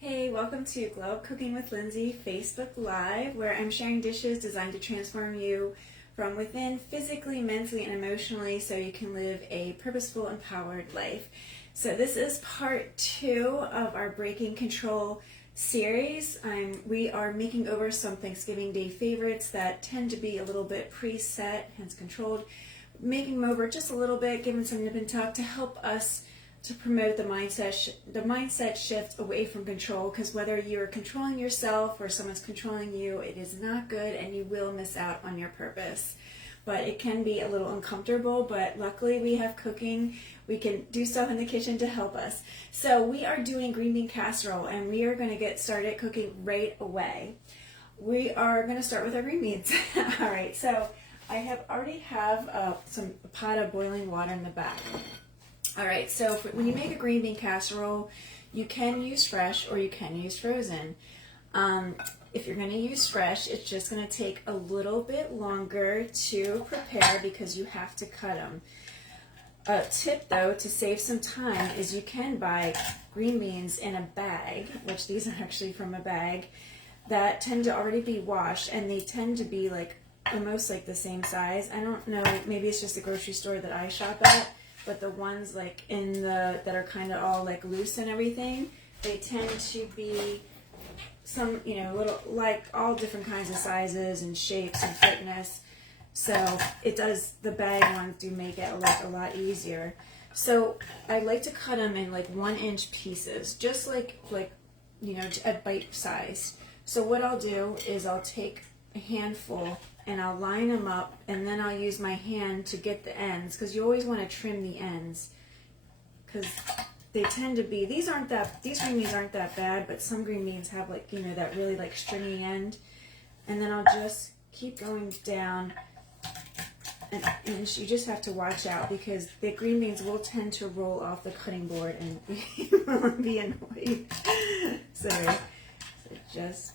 Hey, welcome to Glow Up Cooking with Lindsay Facebook Live, where I'm sharing dishes designed to transform you from within physically, mentally, and emotionally so you can live a purposeful, empowered life. So this is part 2 of our Breaking Control series. We are making over some Thanksgiving Day favorites that tend to be a little bit preset, hence controlled. Making them over just a little bit, giving some nip and tuck to help us to promote the mindset shift away from control, because whether you're controlling yourself or someone's controlling you, it is not good and you will miss out on your purpose. But it can be a little uncomfortable, but luckily we have cooking. We can do stuff in the kitchen to help us. So we are doing green bean casserole, and we are going to get started cooking right away. We are going to start with our green beans. All right, so I already have a pot of boiling water in the back. All right, so when you make a green bean casserole, you can use fresh or you can use frozen. If you're going to use fresh, it's just going to take a little bit longer to prepare because you have to cut them. A tip, though, to save some time is you can buy green beans in a bag, which these are actually from a bag, that tend to already be washed, and they tend to be almost like the same size. I don't know, maybe it's just the grocery store that I shop at. But the ones that are kind of all loose and everything, they tend to be some, little, all different kinds of sizes and shapes and thickness. So the bag ones do make it a lot easier. So I like to cut them in 1-inch pieces, just at bite size. So what I'll do is I'll take a handful and I'll line them up, and then I'll use my hand to get the ends, because you always want to trim the ends, because they tend to be, these green beans aren't that bad, but some green beans have that really stringy end. And then I'll just keep going down an inch. You just have to watch out, because the green beans will tend to roll off the cutting board and be annoyed. So just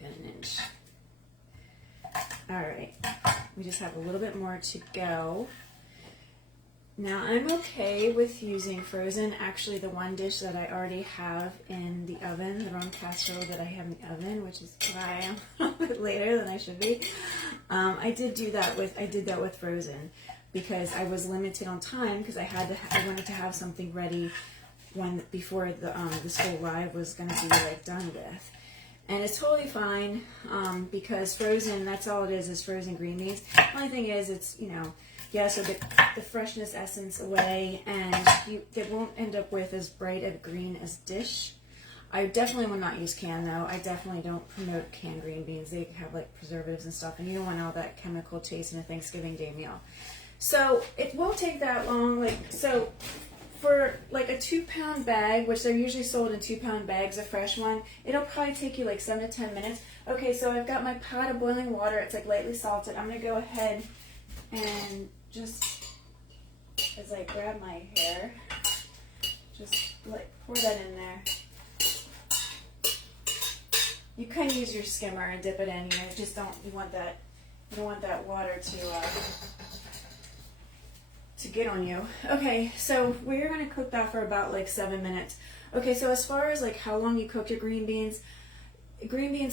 got an inch. All right, we just have a little bit more to go. Now I'm okay with using frozen. Actually, the one dish that I already have in the oven, the wrong casserole that I have in the oven, which is why I'm a little bit later than I should be. I did that with frozen because I was limited on time, because I wanted to have something ready before this whole live was going to be done with. And it's totally fine, because frozen, that's all it is frozen green beans. The only thing is it's, so the freshness essence away, and it won't end up with as bright a green as dish. I definitely will not use canned, though. I definitely don't promote canned green beans. They have preservatives and stuff, and you don't want all that chemical taste in a Thanksgiving Day meal. So it won't take that long. For a 2-pound bag, which they're usually sold in 2-pound bags, a fresh one, it'll probably take you 7 to 10 minutes. Okay, so I've got my pot of boiling water. It's lightly salted. I'm going to go ahead and just, as I grab my hair, just pour that in there. You can use your skimmer and dip it in. You don't want that water to get on you. Okay, so we're going to cook that for about 7 minutes. Okay, so as far as how long you cook your green beans,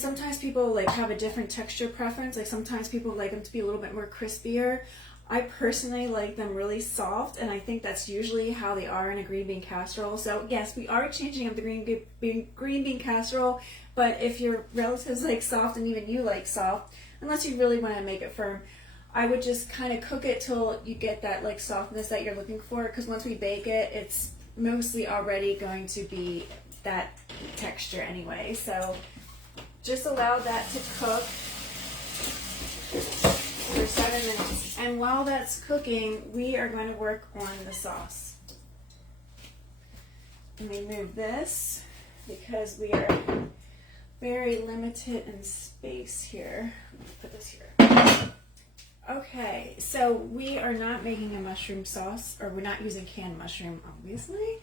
sometimes people have a different texture preference. Sometimes people like them to be a little bit more crispier. I personally like them really soft, and I think that's usually how they are in a green bean casserole. So yes, we are changing up the green bean casserole, but if your relatives like soft, and even you like soft, unless you really want to make it firm, I would just kind of cook it till you get that softness that you're looking for, because once we bake it, it's mostly already going to be that texture anyway. So just allow that to cook for 7 minutes. And while that's cooking, we are going to work on the sauce. Let me move this, because we are very limited in space here. Let me put this here. Okay, so we are not making a mushroom sauce, or we're not using canned mushroom, obviously,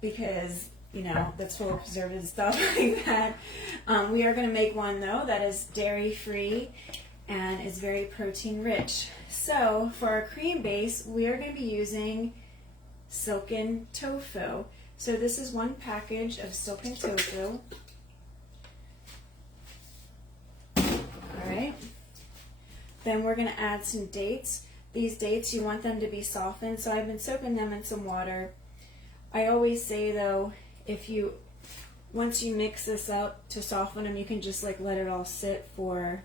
because, that's full of preservatives and stuff like that. We are going to make one, though, that is dairy-free and is very protein-rich. So for our cream base, we are going to be using silken tofu. So this is one package of silken tofu. Alright. Then we're going to add some dates. These dates, you want them to be softened, so I've been soaking them in some water. I always say though, once you mix this up to soften them, you can just like let it all sit for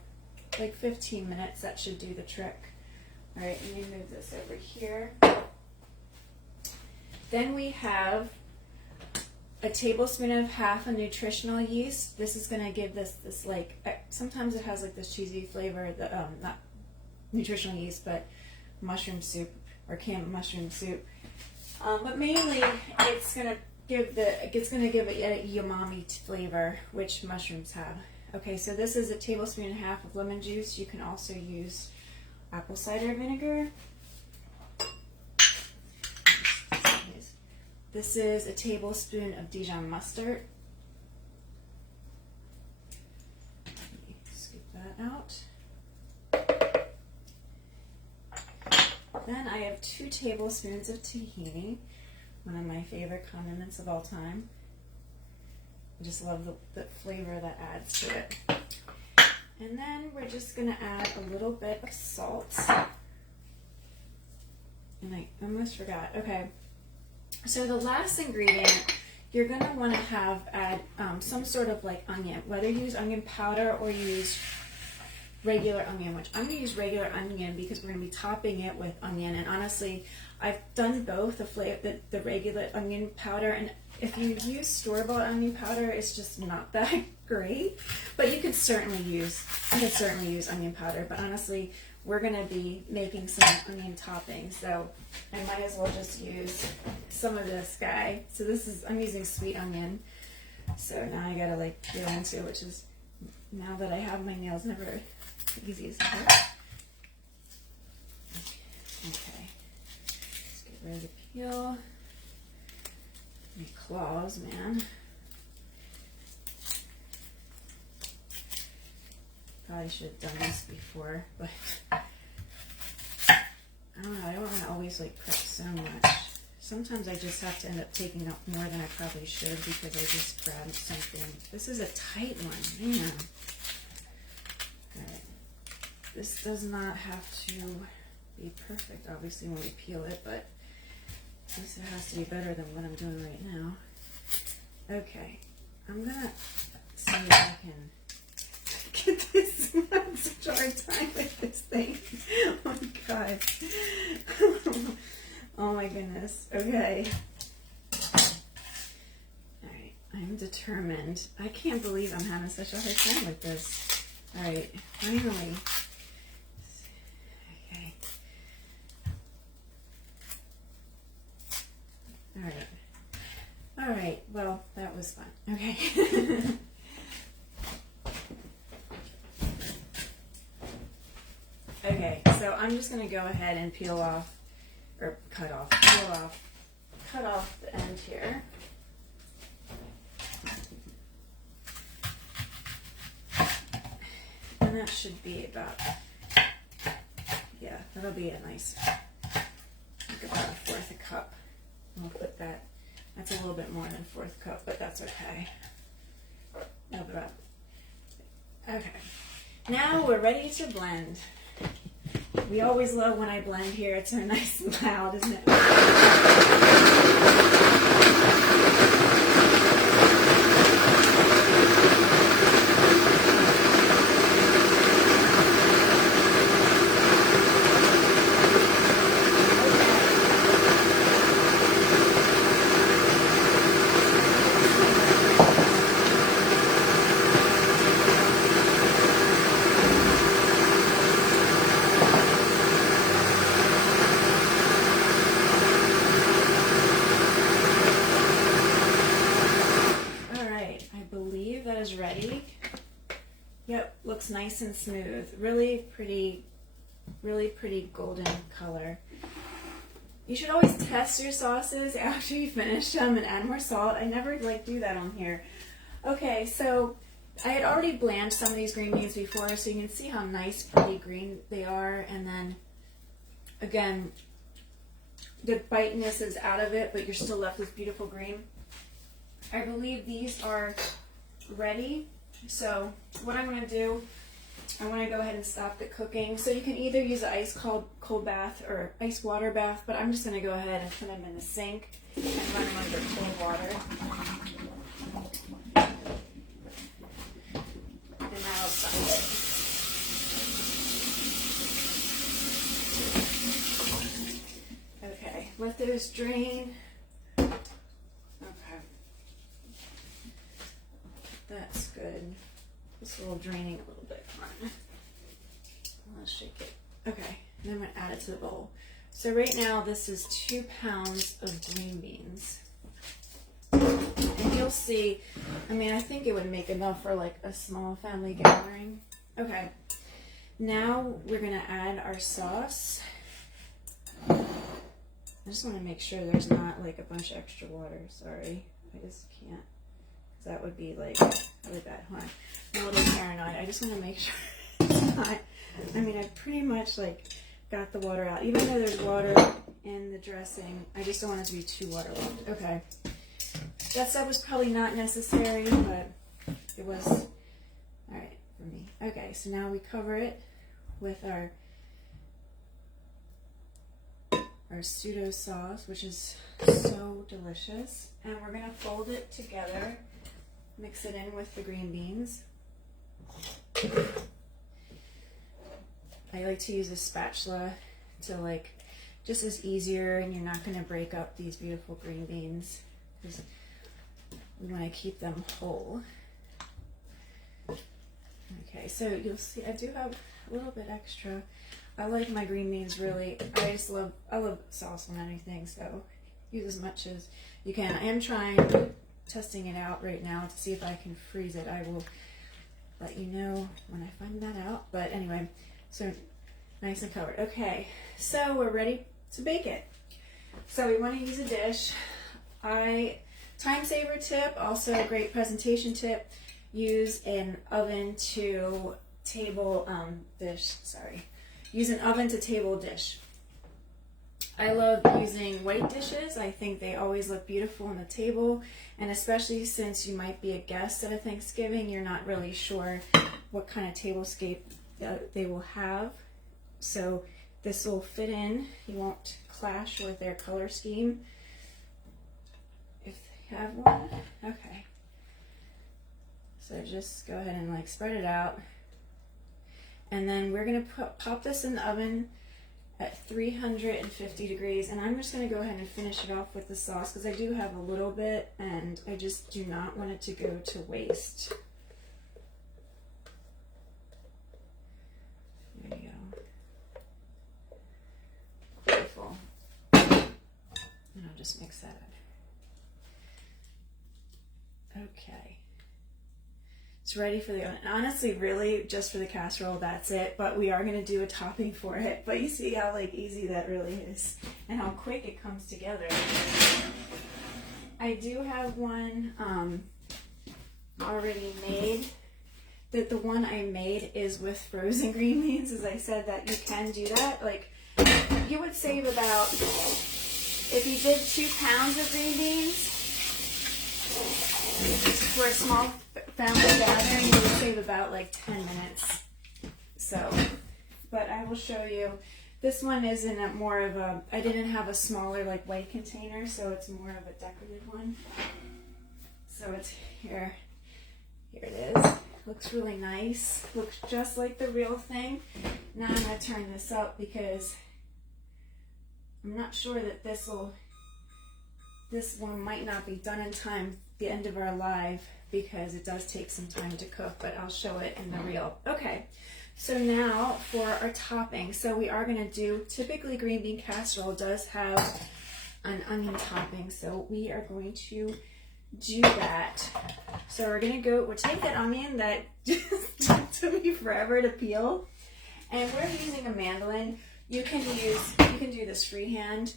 like 15 minutes. That should do the trick. Alright, let me move this over here. Then we have a tablespoon and a half of nutritional yeast. This is going to give this like, sometimes it has like this cheesy flavor, not nutritional yeast, but mushroom soup or canned mushroom soup. But mainly it's going to give it a umami flavor, which mushrooms have. Okay, so this is a tablespoon and a half of lemon juice. You can also use apple cider vinegar. This is a tablespoon of Dijon mustard. Let me scoop that out. Then I have 2 tablespoons of tahini, one of my favorite condiments of all time. I just love the flavor that adds to it. And then we're just going to add a little bit of salt. And I almost forgot. Okay. So the last ingredient, you're going to want to add some sort of like onion, whether you use onion powder or you use regular onion, which I'm going to use regular onion because we're going to be topping it with onion. And honestly, I've done both, the regular onion powder, and if you use store-bought onion powder, it's just not that great. But you could certainly use onion powder. But honestly, we're going to be making some onion toppings, so I might as well just use some of this guy. So I'm using sweet onion. So now I gotta like peel into it, which is, now that I have my nails, never the easiest part. Okay, let's get rid of the peel. My claws, man. Probably should have done this before, but I don't know. I don't want to always like prep so much. Sometimes I just have to end up taking up more than I probably should because I just grabbed something. This is a tight one, man. Alright. This does not have to be perfect, obviously, when we peel it, but at least it has to be better than what I'm doing right now. Okay. I'm gonna see if I can get this. I'm having such a hard time with this thing. Oh my god. Oh my goodness. Okay. Alright. I'm determined. I can't believe I'm having such a hard time with this. Alright. Finally. Okay. Alright. Alright. Well, that was fun. Okay. Okay, so I'm just going to go ahead and peel off, or cut off the end here. And that should be about, yeah, that'll be a nice, like about a fourth a cup. We'll put that, that's a little bit more than fourth cup, but that's okay. No, but, okay. Now we're ready to blend. We always love when I blend here. It's so nice and loud, isn't it? Ready. Yep, looks nice and smooth. Really pretty golden color. You should always test your sauces after you finish them and add more salt. I never do that on here. Okay, so I had already blanched some of these green beans before, so you can see how nice, pretty green they are. And then again, the bitiness is out of it, but you're still left with beautiful green. I believe these are ready. So what I'm going to do, I want to go ahead and stop the cooking. So you can either use an ice cold bath or ice water bath, but I'm just going to go ahead and put them in the sink and run them under cold water. And now I'll stop it. Okay, let those drain. Okay. That's good. It's a little draining a little bit. Let's shake it. Okay, and I'm going to add it to the bowl. So right now this is 2 pounds of green beans. And you'll see, I mean, I think it would make enough for like a small family gathering. Okay, now we're going to add our sauce. I just want to make sure there's not like a bunch of extra water. Sorry, I just can't. That would be like really bad. Hold on. I'm a little paranoid. I just want to make sure it's not. I mean, I've pretty much like got the water out. Even though there's water in the dressing, I just don't want it to be too waterlogged. Okay. That stuff was probably not necessary, but it was all right for me. Okay, so now we cover it with our pseudo sauce, which is so delicious. And we're going to fold it together, mix it in with the green beans. I like to use a spatula to like, just as easier, and you're not going to break up these beautiful green beans because we want to keep them whole. Okay, so you'll see I do have a little bit extra. I like my green beans really. I love sauce on anything, so use as much as you can. I am testing it out right now to see if I can freeze it. I will let you know when I find that out. But anyway, so nice and covered. Okay, so we're ready to bake it. So we want to use a dish. Time saver tip, also a great presentation tip. Use an oven to table dish. Sorry. Use an oven to table dish. I love using white dishes. I think they always look beautiful on the table, and especially since you might be a guest at a Thanksgiving, you're not really sure what kind of tablescape they will have. So this will fit in. You won't clash with their color scheme if they have one. Okay. So just go ahead and like spread it out. And then we're going to pop this in the oven at 350 degrees. And I'm just going to go ahead and finish it off with the sauce because I do have a little bit and I just do not want it to go to waste. There you go. Beautiful. And I'll just mix that in. Okay. It's ready for the oven. Honestly, really, just for the casserole, that's it. But we are going to do a topping for it. But you see how like easy that really is and how quick it comes together. I do have one already made. The one I made is with frozen green beans. As I said, that you can do that. Like you would save about, if you did 2 pounds of green beans for a small family gathering, you would save about like 10 minutes. So, but I will show you. This one is in a more of a, I didn't have a smaller like white container, so it's more of a decorative one. So it's here. Here it is. Looks really nice. Looks just like the real thing. Now I'm going to turn this up because I'm not sure that this one might not be done in time the end of our live because it does take some time to cook, but I'll show it in the reel. Okay, so now for our topping. So we are going to do, typically green bean casserole does have an onion topping, so we are going to do that. So we're going to we'll take that onion that just took me forever to peel, and we're using a mandolin. You can do this freehand.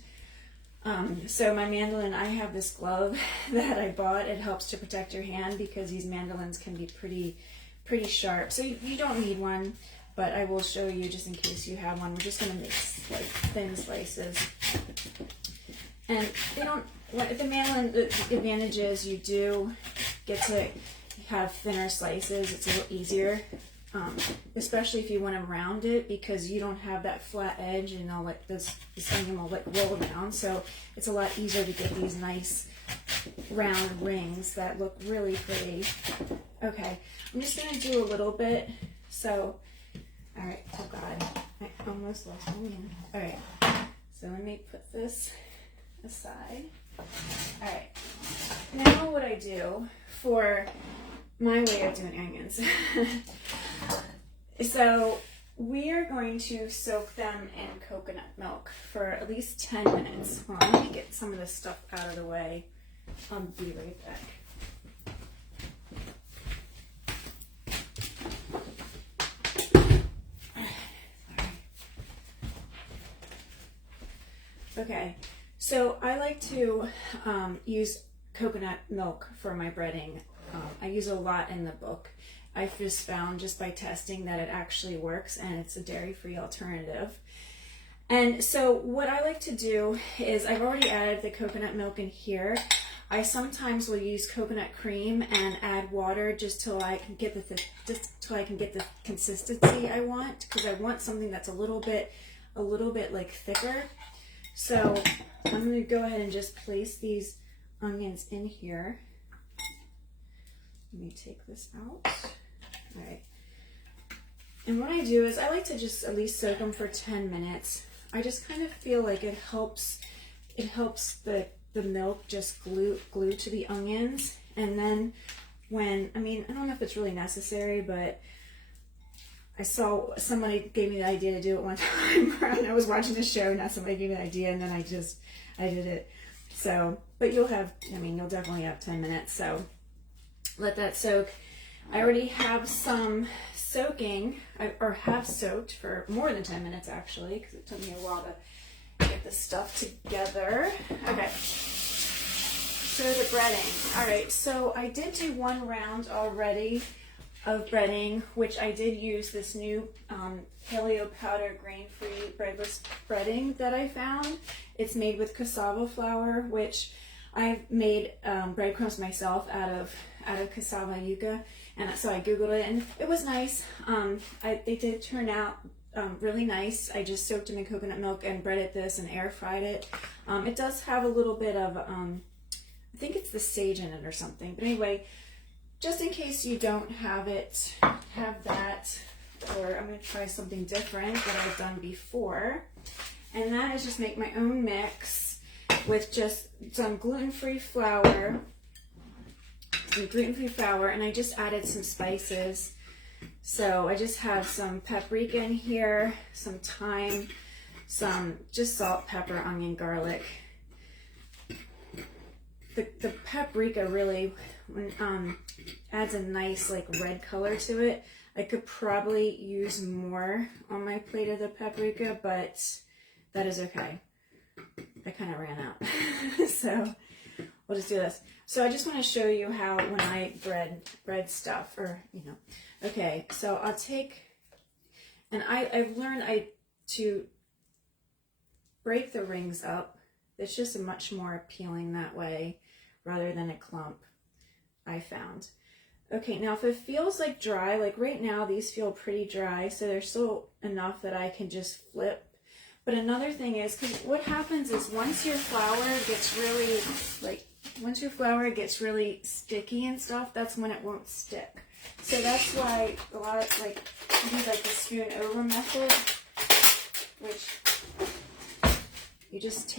So my mandolin, I have this glove that I bought. It helps to protect your hand because these mandolins can be pretty sharp. So you don't need one, but I will show you just in case you have one. We're just going to make like thin slices. And the mandolin, the advantage is you do get to have thinner slices. It's a little easier, especially if you want to round it, because you don't have that flat edge and all like this onion will like roll around. So it's a lot easier to get these nice round rings that look really pretty. Okay, I'm just gonna do a little bit. So, all right. Oh God, I almost lost my onion. All right. So let me put this aside. All right. Now what I do for my way of doing onions. So we are going to soak them in coconut milk for at least 10 minutes. Hold on, let me get some of this stuff out of the way. I'll be right back. Okay, so I like to use coconut milk for my breading. I use a lot in the book. I've just found just by testing that it actually works, and it's a dairy-free alternative. And so what I like to do is I've already added the coconut milk in here. I sometimes will use coconut cream and add water just till I can get the consistency I want, because I want something that's a little bit like thicker. So I'm going to go ahead and just place these onions in here. Let me take this out. All right. And what I do is I like to just at least soak them for 10 minutes. I just kind of feel like it helps the milk just glue to the onions. And then I don't know if it's really necessary, but I saw somebody gave me the idea to do it one time. I was watching a show, now somebody gave me the idea, and then I did it. So, but you'll definitely have 10 minutes. So let that soak. I already have some soaking, or have soaked for more than 10 minutes actually, because it took me a while to get this stuff together. Okay. So the breading. All right, so I did do one round already of breading, which I did use this new paleo powder grain-free breadless breading that I found. It's made with cassava flour, which I've made breadcrumbs myself out of cassava and yucca, and so I googled it and it was nice. They did turn out really nice. I just soaked them in coconut milk and breaded this and air fried it. It does have a little bit of I think it's the sage in it or something, but anyway, just in case you don't have that, or I'm going to try something different that I've done before, and that is just make my own mix with just some gluten-free flour, and I just added some spices. So I just have some paprika in here, some thyme, some just salt, pepper, onion, garlic. The paprika really adds a nice like red color to it. I could probably use more on my plate of the paprika, but that is okay. I kind of ran out. So we'll just do this. So I just want to show you how when I bread stuff, or okay, so I'll take, and I've learned to break the rings up. It's just much more appealing that way rather than a clump, I found. Okay, now if it feels like dry, like right now these feel pretty dry, so they're still enough that I can just flip. But another thing is, because what happens is once your flour gets really sticky and stuff, that's when it won't stick. So that's why a lot of I do like the spoon over method, which you just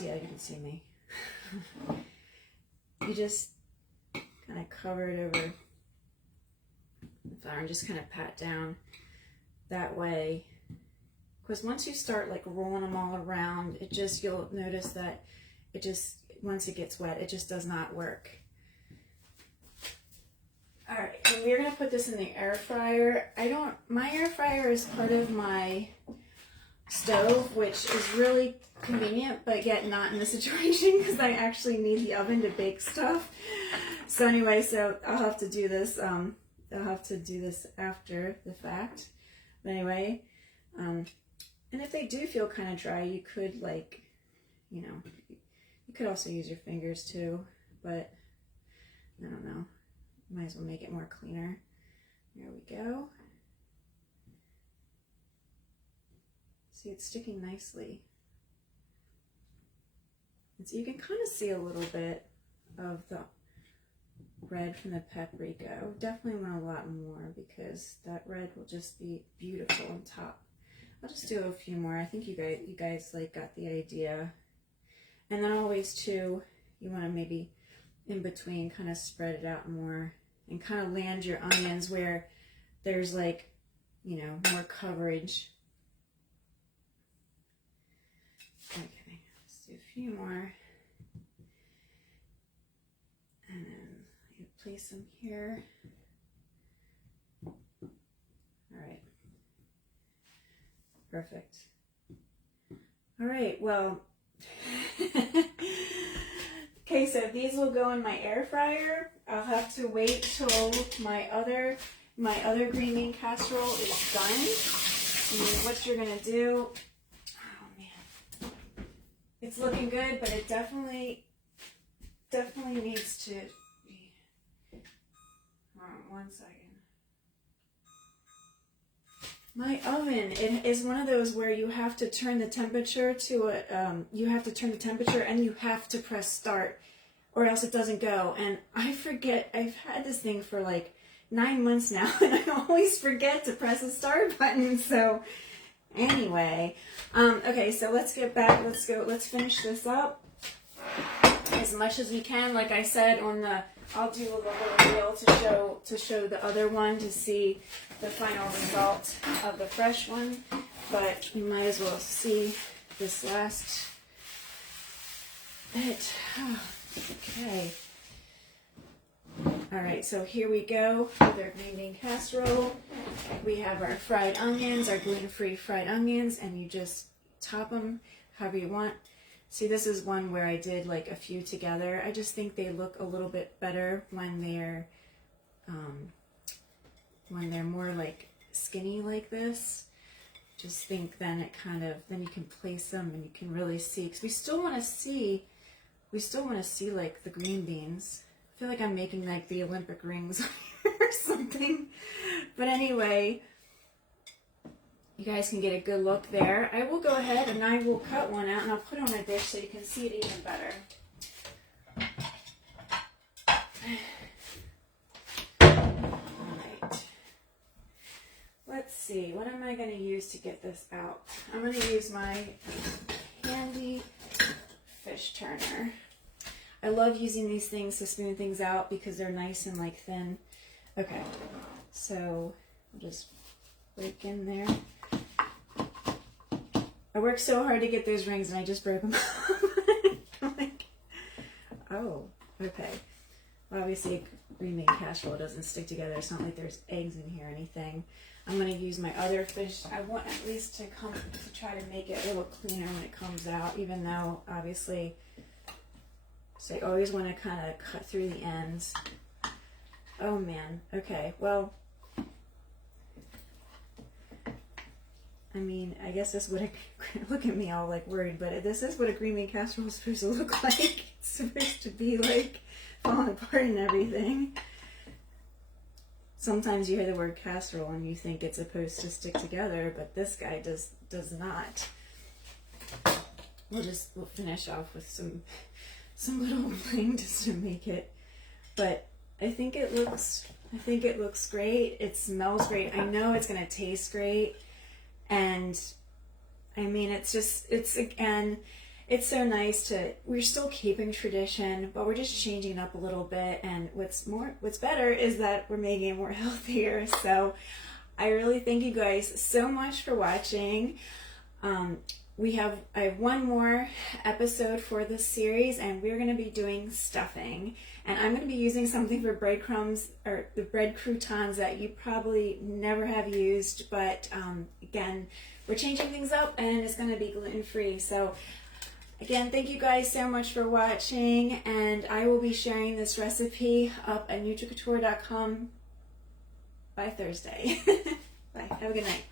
yeah, you can see me. You just kind of cover it over the flour and just kind of pat down that way. Because once you start like rolling them all around, you'll notice that once it gets wet, it just does not work. All right, and we're gonna put this in the air fryer. My air fryer is part of my stove, which is really convenient, but yet not in this situation because I actually need the oven to bake stuff. So anyway, so I'll have to do this. I'll have to do this after the fact. But anyway, and if they do feel kind of dry, you could you know, you could also use your fingers too, but I don't know. Might as well make it more cleaner. There we go. See, it's sticking nicely. And so you can kind of see a little bit of the red from the paprika. Definitely want a lot more because that red will just be beautiful on top. I'll just do a few more. I think you guys like got the idea. And then always too, you want to maybe in between kind of spread it out more and kind of land your onions where there's like, you know, more coverage. Okay, let's do a few more. And then you place them here. All right. Perfect. All right, well, okay, so these will go in my air fryer. I'll have to wait till my other green bean casserole is done. And what you're gonna do, oh man, it's looking good, but it definitely needs to be, hold on one second. My oven, it is one of those where you have to turn the temperature to you have to turn the temperature and you have to press start or else it doesn't go. And I forget, I've had this thing for like 9 months now and I always forget to press the start button. So anyway, okay, so let's get back, let's finish this up as much as we can. Like I said on the, I'll do a little reel to show the other one to see the final result of the fresh one, but you might as well see this last bit. Oh, okay. All right, so here we go with our green bean casserole. We have our fried onions, our gluten-free fried onions, and you just top them however you want. See, this is one where I did like a few together. I just think they look a little bit better when they're more like skinny like this. Just think then it kind of, then you can place them and you can really see, because we still want to see like the green beans. I feel like I'm making like the Olympic rings or something. But anyway, you guys can get a good look there. I will go ahead and I will cut one out and I'll put it on a dish so you can see it even better. Alright. Let's see, what am I going to use to get this out? I'm going to use my handy fish turner. I love using these things to spoon things out because they're nice and like thin. Okay, so I'll just break in there. I worked so hard to get those rings and I just broke them off. I'm like, oh, okay. Well, obviously, green bean casserole doesn't stick together. It's not like there's eggs in here or anything. I'm going to use my other fish. I want at least to try to make it a little cleaner when it comes out, even though obviously, so I always want to kind of cut through the ends. Oh man, okay, well, I mean, I guess this would, look at me all like worried, but this is what a green bean casserole is supposed to look like. It's supposed to be like falling apart and everything. Sometimes you hear the word casserole and you think it's supposed to stick together, but this guy does not. We'll finish off with some little bling just to make it, but I think it looks great. It smells great. I know it's gonna taste great. And I mean, it's so nice we're still keeping tradition, but we're just changing it up a little bit. And what's better is that we're making it more healthier. So I really thank you guys so much for watching. I have one more episode for this series and we're going to be doing stuffing, and I'm going to be using something for breadcrumbs or the bread croutons that you probably never have used, but again, we're changing things up and it's going to be gluten-free. So again, thank you guys so much for watching, and I will be sharing this recipe up at NutriCouture.com by Thursday. Bye. Have a good night.